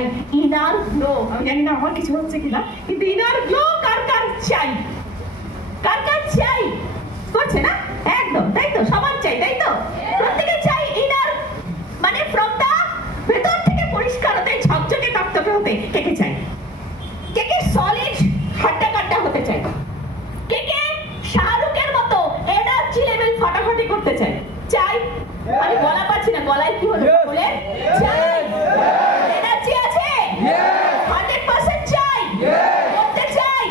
চাই inner glow. আমি জানি না আমার কিছু হচ্ছে কিনা, কিন্তু ইনার গ্লো কার কার চাই, কার কার চাই? করছে না? একদম তাই তো, সবার চাই তাই তো, প্রত্যেকে চাই ইনার, মানে ফ্রম দা ভেতর থেকে পরিষ্কার হতে, ঝকঝকে তকতকে হতে। কে কে চাই? কে কে সলিড হাড্ডা কাড্ডা হতে চাই? কে কে শাহরুখের মতো এনার্জি লেভেল ফাটাফাটি করতে চাই? চাই। আমি গলা পাচ্ছি না, গলায় কি হলো বলে? চাই। এনার্জি আছে? 100% চাই। করতে চাই।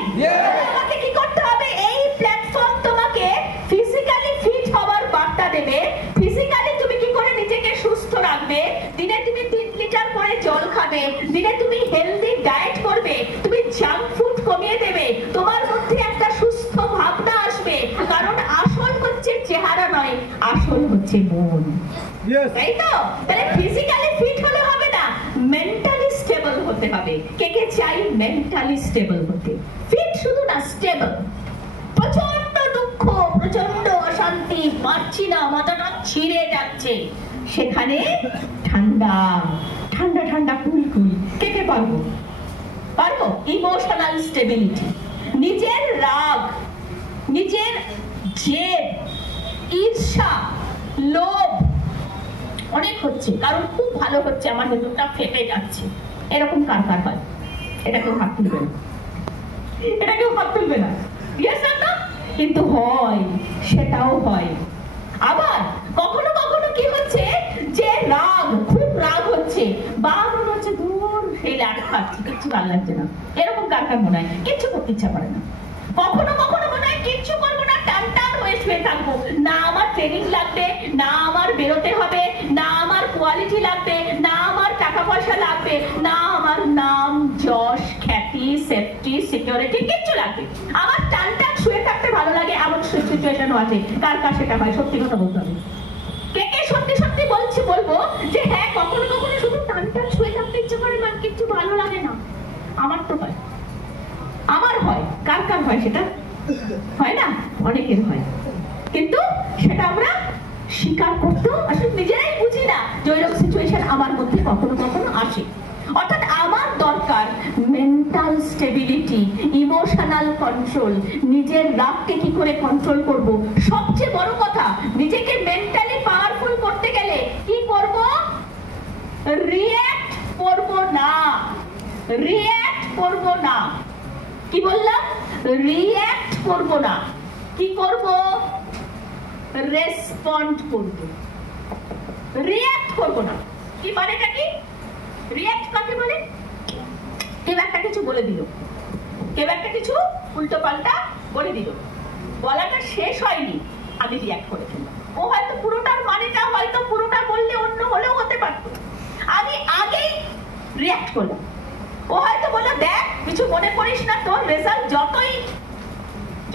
আমাকে কি করতে হবে? এই প্ল্যাটফর্ম তোমাকে ফিজিক্যালি ফিট হওয়ার বার্তা দেবে। ফিজিক্যালি তুমি কি করে নিজেকে সুস্থ রাখবে, দিনে তুমি 3 লিটার করে জল খাবে, দিনে তুমি হেলদি ডায়েট করবে, তুমি জাঙ্ক ফুড কমিয়ে দেবে, তোমার মধ্যে একটা সুস্থ ভাবনা আসবে। কারণ আসল হচ্ছে চেহারা নয়, আসল হচ্ছে মন, তাই তো? তাহলে ফিজিক্যালি ফিট হলে হবে না, মেন্টালি স্টেবল হতে হবে। কে কে চাই মেন্টালি স্টেবল হতে? ফিট শুধু না, স্টেবল। প্রচন্ড দুঃখ, প্রচন্ড অশান্তি, পারছি না, মাথাটা ছিঁড়ে যাচ্ছে, সেখানে ঠান্ডা ঠান্ডা ঠান্ডা কুল কুল। কে কে পারবো? পারবো? Emotional stability. নিজের রাগ, নিজের জেদ, ঈর্ষা, লোভ অনেক হচ্ছে, কারণ খুব ভালো হচ্ছে, আমার ভেতরটা ফেটে যাচ্ছে, এরকম কার কার হয়? এটা কেউ হাত তুলবে না, এটা কেউ হাত তুলবে না। ইয়েস না? কিন্তু হয়, সেটাও হয়। আবার কখনো কখনো কি হচ্ছে যে রাগ, খুব রাগ হচ্ছে, বা মনে হচ্ছে দূর সেই লাট খাচ্ছি, কিচ্ছু ভালো লাগছে না, এরকম কার কার মনে হয়? কিচ্ছু করতে ইচ্ছা করে না। কখনো কখনো মনে হয় কিচ্ছু করবো না, টান টান হয়ে শুয়ে থাকবো, না আমার ট্রেনিং লাগবে, না আমার বেরোতে হবে, না আমার কোয়ালিটি লাগবে, না আমার টাকা পয়সা লাগবে, না আমার নাম যশ খ্যাতি সেফটি সিকিউরিটি কিচ্ছু লাগবে, আমার টান টান শুয়ে থাকতে ভালো লাগে। এমন সিচুয়েশনও আছে। কার কার সেটা হয়? সত্যি কথা বলতে হবে। কে কে সত্যি সত্যি বলবো যে হ্যাঁ, কখনো কখনো শুধু টান টান শুয়ে থাকতে ইচ্ছে করে, না কিছু ভালো লাগে না। আমার তো হয়, আমার হয়। কার কার হয়? সেটা হয় না, অনেকের হয়, কিন্তু সেটা আমরা স্বীকার করতেও আসলে নিজেরাই বুঝি না যে ওইরকম সিচুয়েশন আমার মধ্যে কখনো কখনো আসে। অর্থাৎ আমার দরকার মেন্টাল স্টেবিলিটি, ইমোশনাল কন্ট্রোল। নিজের রাগকে কি করে কন্ট্রোল করব? সবচেয়ে বড় কথা, নিজেকে মেন্টালি পাওয়ারফুল করতে গেলে কি করব? রিঅ্যাক্ট করব না, রিঅ্যাক্ট করব না। কি বললাম? রিঅ্যাক্ট করব না। কি করব? রেসপন্ড করব, রিঅ্যাক্ট করব না। কি মানেটা কি? রিঅ্যাক্ট কাকে বলে? কেউ একটা কিছু বলে দিল, কেউ একটা কিছু উল্টো পাল্টা বলে দিল, বলাটা শেষ হয়নি, আমি রিঅ্যাক্ট করে ফেললাম। ও হয়তো পুরোটার মানেটা হয়তো পুরোটা বললে অন্য হলেও হতে পারত, আমি আগেই রিঅ্যাক্ট করলাম। ও হয়তো বললো, দেখ কিছু মনে করিস না, তোর রেজাল্ট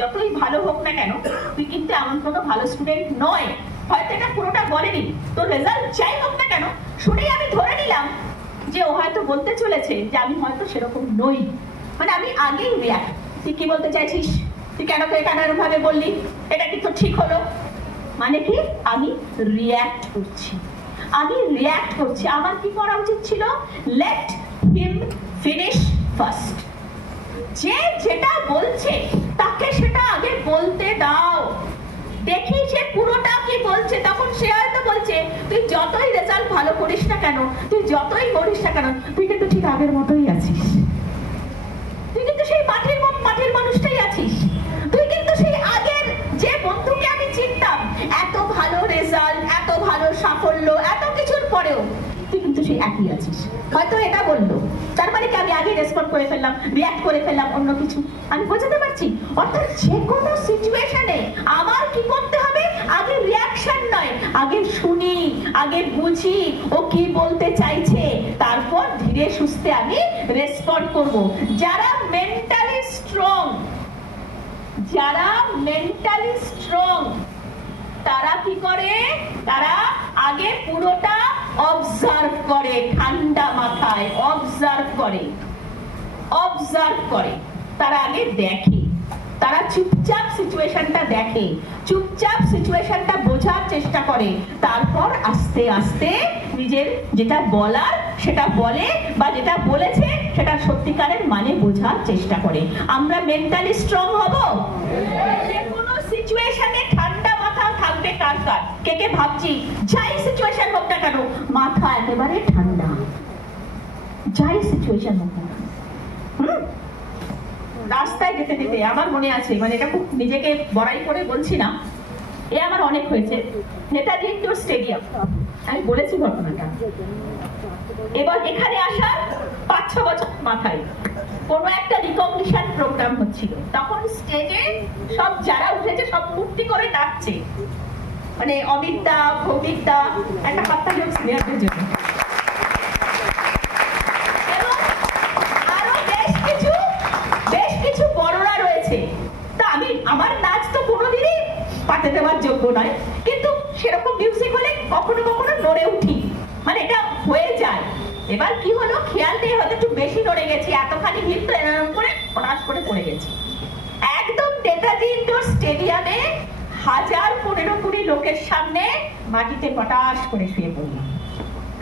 যতই ভালো হোক না কেন, তুই কিন্তু এমন কোনো ভালো স্টুডেন্ট নয়। হয়তো এটা পুরোটা বলেনি, তোর রেজাল্ট যাই হোক না কেন, শুনেই আমি ধরে নিলাম যে ও হয়তো বলতে চলেছে যে আমি হয়তো সেরকম নই। মানে আমি আগেই রিঅ্যাক্ট। তুই কি বলতে চাইছিস? তুই কেন এরকম ভাবে বললি? এটা কি তো ঠিক হলো? মানে কি? আমি রিঅ্যাক্ট করছি, আমি রিঅ্যাক্ট করছি। আমার কি করা উচিত ছিল? Let him finish first. যে যেটা বলছে তাকে সেটা আগে বলতে দাও, দেখি সে পুরোটা কি বলছে। তখন সে হয়তো বলছে, তুই যতই রেজাল্ট ভালো করিস না কেন, তুই যতই করিস না কেন, তুই কিন্তু ঠিক আগের মতোই আছিস, তুই কিন্তু সেই মাঠের মানুষটাই আছিস, তুই কিন্তু সেই আগের যে বন্ধুকে আমি চিনতাম, এত ভালো রেজাল্ট, এত ভালো সাফল্য, এত কিছুর পরেও তুই কিন্তু সেই একই আছিস। হয়তো এটা বললো, তার মানে কি আমি আগে রেসপন্ড করে ফেললাম, রিঅ্যাক্ট করে ফেললাম অন্য কিছু। আমি বোঝাতে পারছি? অর্থাৎ যে কোনো সিচুয়েশনে আমার কি করতে হবে? আগে রিঅ্যাকশন নয়, আগে শুনি, আগে বুঝি ও কি বলতে চাইছে, তারপর ধীরে সুস্থে আমি রেসপন্ড করব। যারা মেন্টালি স্ট্রং তারা কি করে? তারা আগে পুরোটা অবজার্ভ করে, ঠান্ডা মাথায় অবজার্ভ করে, তারা আগে দেখে, তারা চুপচাপ সিচুয়েশনটা দেখে, চুপচাপ সিচুয়েশনটা বোঝার চেষ্টা করে, তারপর আস্তে আস্তে নিজের যেটা বলার সেটা বলে, বা যেটা বলেছে সেটা সত্যিকারের মানে বোঝার চেষ্টা করে। আমরা মেন্টালি স্ট্রং হব, যে কোনো সিচুয়েশনে ঠান্ডা মাথা থাকবে কার কার? কে কে ভাবছি যাই সিচুয়েশন হোক না কেন মাথা একেবারে ঠান্ডা, যাই সিচুয়েশন হোক না কেন। রাস্তায় যেতে যেতে আমার মনে আছে, মানে এটা খুব নিজেকে বড়াই করে বলছি না, এ আমার অনেক হয়েছে, নেতাজি ইন্ডোর স্টেডিয়াম, আমি বলেছি ঘটনাটা। এবার এখানে আসার 5-6 বছর মাথায় কোনো একটা রিকগনিশন প্রোগ্রাম হচ্ছিল, তখন স্টেজে সব যারা উঠেছে সব মূর্তি করে নাচছে, মানে অমিতদা, ভৌমিকদা, একটা পাত্তা যোগ সিনিয়রদের জন্য, এবং আরো বেশ কিছু বড়রা রয়েছে। তা আমি, আমার নাচ তো কোনোদিনই পাতে দেওয়ার যোগ্য নয়, কিন্তু সেরকম মিউজিক হলে কখনো কখনো নড়ে উঠি, মানে এটা হয়ে যায়। এবার কি হলো, খেয়াল নেই, হয়তো একটু বেশি নড়ে গেছি, এতখানি ভিড় তো এরকম করে হঠাৎ করে পড়ে গেছি। একদম নেতাজি ইন্ডোর স্টেডিয়ামে 1000-15-20 লোকের সামনে মাটিতে পটাশ করে শুয়ে পড়লাম।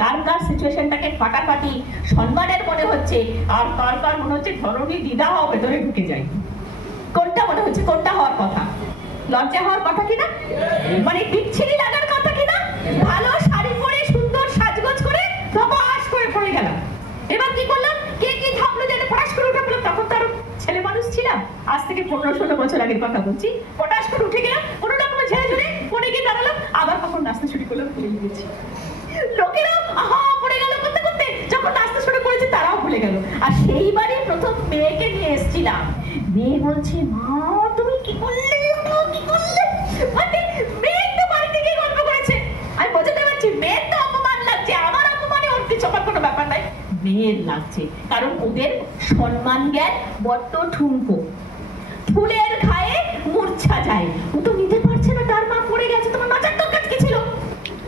কার কার সিচুয়েশনটাকে ফাটাফাটি সম্মানের মনে হচ্ছে, আর কার কার মনে হচ্ছে ধরনী দ্বিধা হওয়া ভেতরে ঢুকে যায়? কোনটা মনে হচ্ছে, কোনটা হওয়ার কথা? লজ্জা হওয়ার কথা কিনা, মানে বিচ্ছিরি লাগার কথা কিনা? ভালো শাড়ি পরে সুন্দর সাজগোজ করে ধপাস করে পড়ে গেলাম। এবার কি করলাম, কে কি থামলো যেন পটাশ করে উঠে পড়লাম, তখন তো আরো ছেলে মানুষ ছিলাম, আজ থেকে 15-16 বছর আগের কথা বলছি। পটাশ করে উঠে গেলাম, কোনো রকমের ঝেড়ে ঝুড়ে পড়ে গিয়ে দাঁড়ালাম, আবার কখন নাচতে শুরু করলাম, ভুলে গেছি। লোকেরা আহা পড়ে গেল করতে করতে, যখন নাচতে শুরু করেছে তারাও ভুলে গেল। আর সেইবারই প্রথম মেয়েকে নিয়ে এসেছিলাম, মেয়ে বলছে, মা তুমি কি করলে, কি করলে? মানে মেয়ে তো বাড়িতে গিয়ে গল্প করেছে, আমি বোঝাতে পারছি মেয়ের তো অপমান লাগছে, আমার অপমানে ওর কিছু কোনো ব্যাপার নাই, মেয়ের লাগছে, কারণ ওদের সম্মান জ্ঞান বড্ড ঠুনকো, ফুলের ঘায়ে মূর্ছা যায়, ও তো নিতে পারছে না, তার মা পড়ে গেছে, তোমার নাচার দরকার কি ছিল?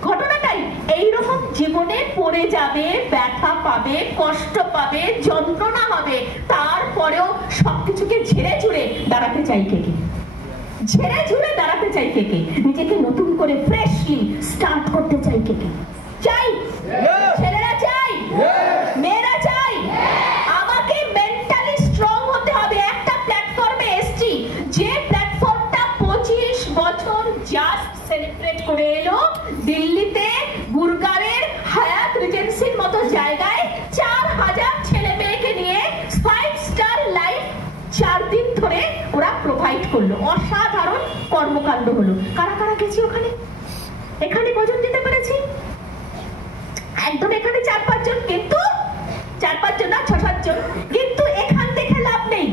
ঘটনাটাই এইরকম, জীবনে পড়ে যাবে, ব্যথা পাবে, কষ্ট পাবে, যন্ত্রণা হবে, তারপরেও সবকিছুকে ঝেড়ে ঝুড়ে দাঁড়াতে চাই কে কে? ঝেড়ে ঝুড়ে দাঁড়াতে চাই কে কে? নিজেকে নতুন করে ফ্রেশলি স্টার্ট করতে চাই কে কে? চাই, ছেলেরা চাই, মেয়েরা চাই। আমাকে মেন্টালি স্ট্রং হতে হবে। একটা প্ল্যাটফর্মে এসছি, যে প্ল্যাটফর্মটা 25 বছর জাস্ট সেলিব্রেট করে এলো, দিল্লিতে গুরগাঁওয়ের হায়াত রিজেন্সির মতো জায়গায় 4000 ছেলে মেয়েকে নিয়ে 5 স্টার লাইফ 4 দিন ধরে ওরা প্রোভাইড করলো, অসাধারণ কর্মকাণ্ড হলো। কারা কারা গেছি ওখানে? এখানে কজন যেতে পেরেছি? একদম এখানে 4-5 জন, কিন্তু 4-5 জন না, 6-7 জন, কিন্তু এখান থেকে লাভ নেই।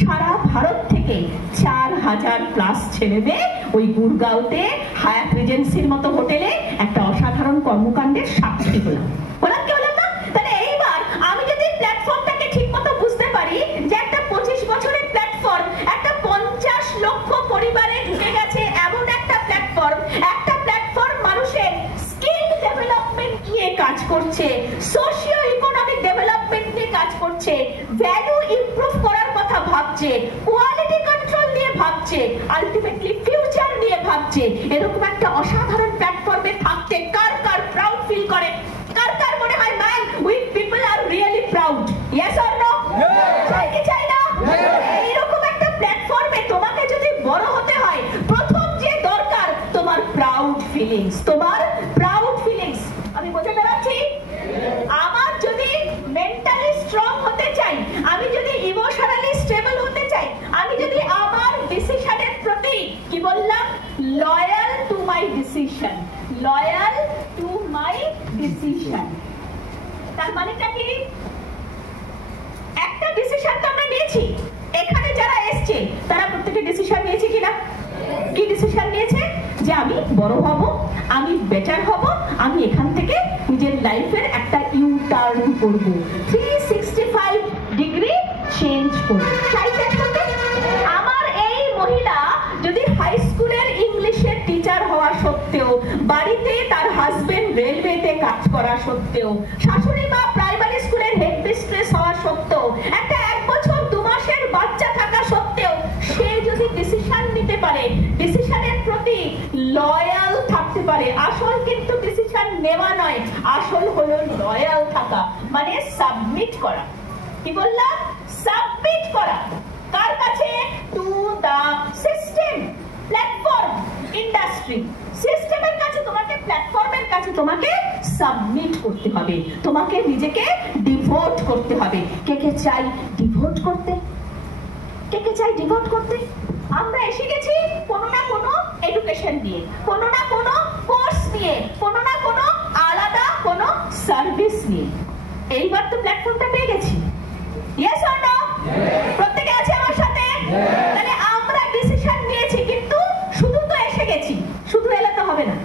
সারা ভারত থেকে 4000+ ছেলে মেয়ে ওই গুরগাঁওতে হায়াত রিজেন্সির মতো হোটেলে একটা অসাধারণ কর্মকাণ্ডের সাক্ষী হলাম। হলাম কি হলাম না? তাহলে এইবার আমি যদি প্ল্যাটফর্মটাকে ঠিক মতো বুঝতে পারি, যে একটা 25 বছরের প্ল্যাটফর্ম, একটা 50 লক্ষ পরিবারে ঢুকে গেছে এমন একটা প্ল্যাটফর্ম, একটা প্ল্যাটফর্ম মানুষের স্কিল ডেভেলপমেন্ট নিয়ে কাজ করছে, সোশিও ইকোনমিক ডেভেলপমেন্ট নিয়ে কাজ করছে, ভ্যালু ইমপ্রুভ করার কথা ভাবছে, কোয়ালিটি কন্ট্রোল নিয়ে ভাবছে, আলটিমেটলি ফিউচার নিয়ে ভাবছে, এরকম একটা অসাধারণ প্ল্যাটফর্মে থাকতে কার কার প্রাউড ফিল করে? কার কার মনে হয় man we people are really proud? Yes or no? চাই কি চাই না? এইরকম একটা প্ল্যাটফর্মে তোমাকে যদি বড় হতে হয়, প্রথম যে দরকার তোমার প্রাউড ফিলিংস, তোমার প্রাউড ফিলিংস। আমি বোঝাতে পারছি? আমার যদি মেন্টালি স্ট্রং হতে চাই, আমি যদি ইমোশনালি স্টেবল হতে চাই, আমি যদি আমার ডিসিশনের প্রতি, কি বললাম, loyal to my decision, loyal to my decision, তার মানেটা কি? একটা ডিসিশন তো আমরা নিয়েছি, এখানে যারা এসছে তারা প্রত্যেকে ডিসিশন নিয়েছে কিনা? কি ডিসিশন নিয়েছে? যে আমি বড় হব, আমি বেটার হব, আমি এখান থেকে নিজের লাইফের একটা ইউ টার্ন করব, 365 ডিগ্রি চেঞ্জ করব। আমার এই মহিলা যদি হাই স্কুলের ইংলিশের টিচার হওয়া সত্ত্বেও, বাড়িতে তার হাজবেন্ড রেলওয়েতে কাজ করা সত্ত্বেও, শাশুড়ি মা প্রাইমারি স্কুলের হেড মিস্ট্রেস হওয়া সত্ত্বেও, একটা 1 বছর 2 মাসের বাচ্চা থাকা সত্ত্বেও, সে যদি নেওয়া নয়, আসল হলো লয়াল থাকা, মানে সাবমিট করা। কি বললাম? সাবমিট করা। কার কাছে? To the system, platform, industry. সিস্টেমের কাছে তোমাকে, প্ল্যাটফর্মের কাছে তোমাকে সাবমিট করতে হবে, তোমাকে নিজেকে ডিভোট করতে হবে। কে কে চাই ডিভোট করতে? কে কে চাই ডিভোট করতে? আমরা এসে গেছি কোনো না কোনো এডুকেশন নিয়ে, কোনো না কোনো কোর্স নিয়ে, কোনো না কোনো আলাদা কোনো সার্ভিস নিয়ে। এইবার তো প্ল্যাটফর্মটা পেয়ে গেছি। Yes or no? প্রত্যেকে আছে আমার সাথে? তাহলে আমরা ডিসিশন নিয়েছি, কিন্তু শুধু তো এসে গেছি, শুধু এলে তো হবে না,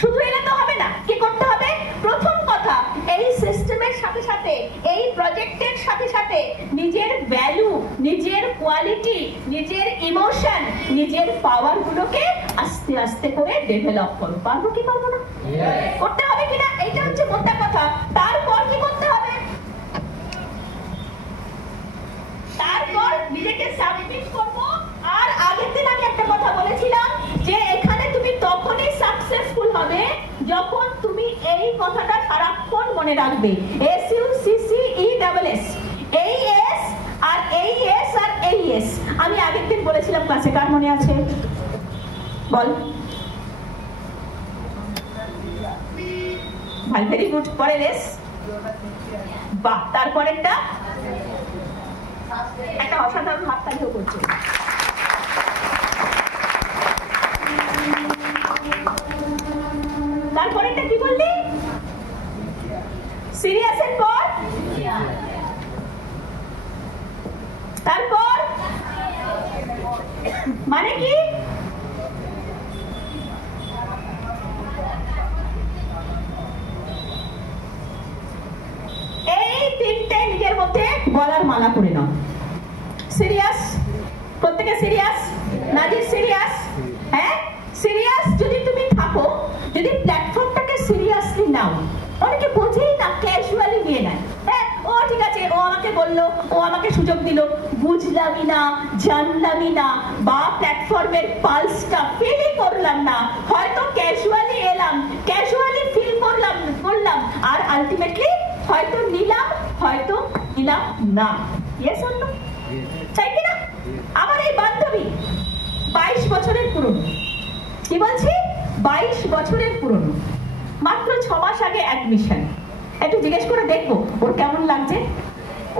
শুধু এলে তো হবে না। কি করতে হবে? প্রথম কথা, এই সিস্টেমের সাথে সাথে, এই প্রজেক্টের সাথে সাথে নিজের ভ্যালু, নিজের কোয়ালিটি, নিজের ইমোশন, নিজের পাওয়ার গুলোকে আস্তে আস্তে করে ডেভেলপ করো। পারবো কি পারবো না? করতে হবে কিনা, এইটা হচ্ছে মোটা কথা। তারপর কি করতে হবে? তারপর নিজেকে সাবমিট করবো। আর আগের দিন আমি একটা কথা বলেছিলাম যে এখানে তুমি তখনই সাকসেসফুল হবে যখন তুমি এই কথাটা সারাক্ষণ মনে রাখবে, SUCCESS, এই এস আর এই এস আর এই এস। আমি আগের দিন বলেছিলাম ক্লাসে, কার মনে আছে? বল ভাই, ভেরি গুড। পরের এস, বাহ। তারপরেরটা একটা অসাধারণ হাততালিও করছে। তারপরেরটা কি বললি? সিরিয়াসের পর? তারপর মানে কি? এই তিনটে নিজের মধ্যে গলার মালা করে নাও। সিরিয়াস, প্রত্যেকে সিরিয়াস? নাজির সিরিয়াস? হ্যাঁ, সিরিয়াস যদি তুমি থাকো, যদি প্ল্যাটফর্মটাকে সিরিয়াসলি নাও, অনেকে বোঝেই না, ক্যাজুয়ালি নিয়ে নেয়। হ্যাঁ, ও ঠিক আছে, ও আমাকে বললো, ও আমাকে সুযোগ দিল, বুঝলামই না, জানলামই না, বা প্ল্যাটফর্মের পালসটা ফিলই করলাম না, হয়তো ক্যাজুয়ালি এলাম, ক্যাজুয়ালি ফিল করলাম, আর আলটিমেটলি হয়তো নিলাম, হয়তো নিলাম না। Yes or no? তাই কিনা? আমার এই বান্ধবী 22 বছরের পুরনো। কি বলছি? 22 বছরের পুরনো, মাত্র 6 মাস আগে অ্যাডমিশন। একটু জিজ্ঞেস করে দেখবো ওর কেমন লাগছে,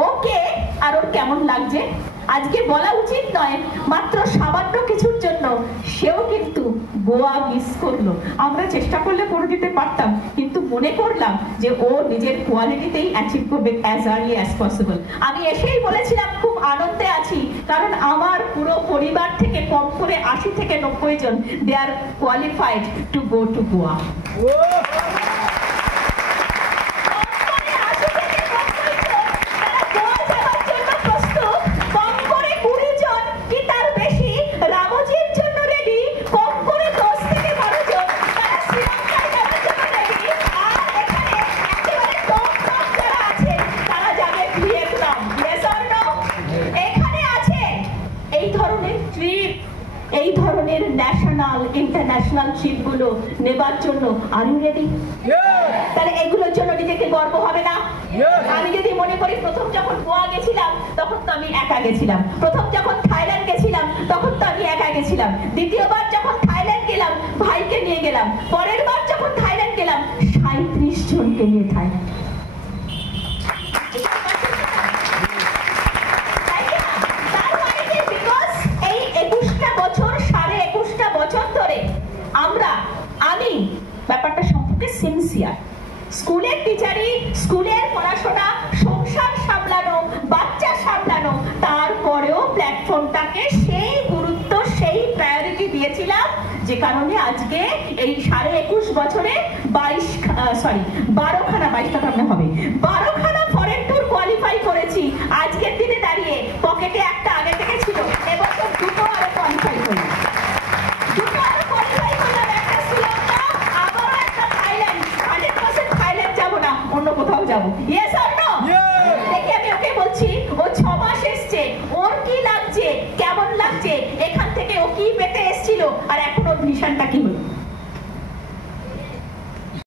ওকে আর ওর কেমন লাগছে। আজকে বলা উচিত নয়, মাত্র সামান্য কিছুর জন্য সেও কিন্তু গোয়া মিস করলো। আমরা চেষ্টা করলে করে দিতে পারতাম, কিন্তু মনে করলাম যে ও নিজের কোয়ালিটিতেই অ্যাচিভ করবে অ্যাজ আর্লি অ্যাজ পসিবল। আমি এসেই বলেছিলাম খুব আনন্দে আছি, কারণ আমার পুরো পরিবার থেকে কম করে 80 থেকে 90 জন দে আর qualified to go to Goa. এই ধরনের ন্যাশনাল ইন্টারন্যাশনাল ট্রিপ গুলো নেবার জন্য আর ইউ রেডি? তাহলে এগুলোর জন্য নিজেকে গর্ব হবে না? আমি যদি মনে করি প্রথম যখন গোয়া গেছিলাম তখন তো আমি একা গেছিলাম, প্রথম যখন থাইল্যান্ড গেছিলাম তখন তো আমি একা গেছিলাম, দ্বিতীয়বার যখন থাইল্যান্ড গেলাম ভাইকে নিয়ে গেলাম, পরের বার যখন থাইল্যান্ড গেলাম 37 জনকে নিয়ে থাইল্যান্ড। ব্যাপারটা সম্পর্কে সিনসিয়ার। স্কুলের টিচারি, স্কুলের পড়াশোনা, সংসার সামলানো, বাচ্চা সামলানো, তারপরেও প্ল্যাটফর্মটাকে সেই গুরুত্ব, সেই প্রায়োরিটি দিয়েছিলাম, যে কারণে আজকে এই 21.5 বছরে 12খানা ফরেন ট্যুর কোয়ালিফাই করেছি। আজকের দিনে দাঁড়িয়ে পকেটে একটা আগে থেকে ছিল, এবছর 2টো আরো কোয়ালিফাই করি, 2টো আরো কোয়ালিফাই করলাম, একটা শ্রীলঙ্কা, আবারও একটা থাইল্যান্ড। 100% থাইল্যান্ড যাবো না, অন্য কোথাও যাবো। ইয়েস